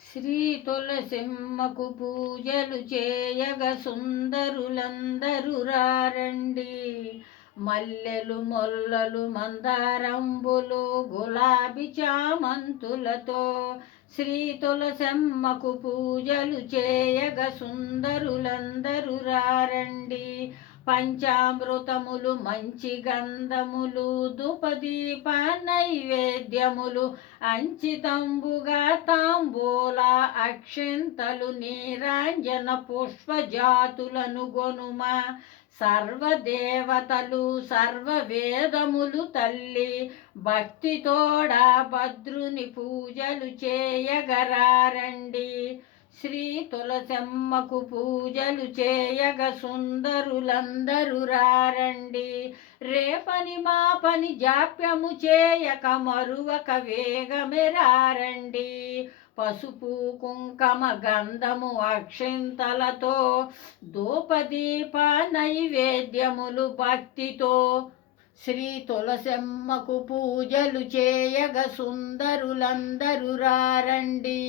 శ్రీ తులసింహకు పూజలు చేయగ సుందరులందరు రారండి. మల్లెలు మొల్లలు మందారంబులు గులాబీ చామంతులతో శ్రీ తులసమ్మకు పూజలు చేయగ సుందరులందరు రారండి. పంచామృతములు మంచి గంధములు దుపదీప నైవేద్యములు అంచితంబుగా తాంబూల అక్షింతలు నీరాంజన పుష్పజాతులను గొనుమ సర్వదేవతలు సర్వవేదములు తల్లి భక్తితోడా భద్రుని పూజలు చేయగరారండి. శ్రీ తులసమ్మకు పూజలు చేయగ సుందరులందరూ రారండి. రేపని మా పని జాప్యము చేయక మరువక వేగమే రారండి. పసుపు కుంకమ గంధము అక్షింతలతో దూపదీప నైవేద్యములు భక్తితో శ్రీ తులసమ్మకు పూజలు చేయగ సుందరులందరూ రారండి.